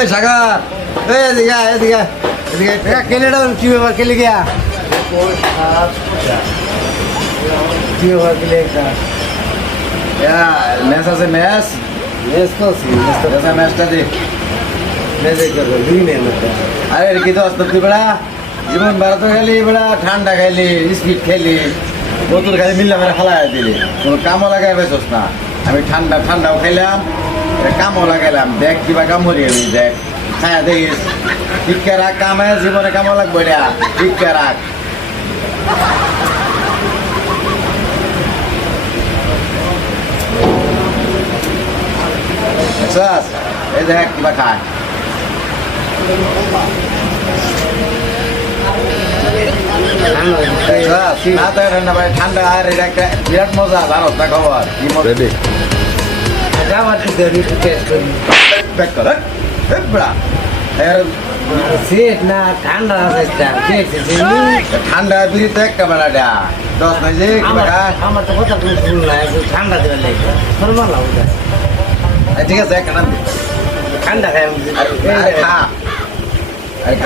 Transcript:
এই সাগর এই এদিকে আয়, এদিকে এদিকে কেলেটা কি ব্যাপার কেলে গিয়া কি ব্যাপার কেলে একটা ম্যাচ আছে ম্যাচ ম্যাচ তো আছে ম্যাচটা দেখ ম্যাচে করবো দুই নেই আরে কি তো আসতে তুই বেড়া জীবন ভারত খাইলি বেড়া ঠান্ডা খাইলি স্পিড খাইলি বোতল খাইলি মিললে মেরে খালাই দিলি কোনো কামও লাগাই বেছোস না আমি ঠান্ডাও খাইলাম কামও লাগাইলাম দেখ কিবা কাম করি আমি দেখ খায়া দেখিস টিকা রাখ কামে জীবনে কামও লাগবো এটা টিকা রাখ বুঝছস এই দেখ কিবা খায় না তো ঠান্ডা ভাই ঠান্ডা আর এটা একটা বিরাট মজা জানো না খবর কি মজা ঠান্ডা বিড়িতে একটা বেলাটা 10 বাজে আমার তো কথা তুমি শুন না ঠান্ডা দেবে ঠিক আছে একটা ঠান্ডা খা খা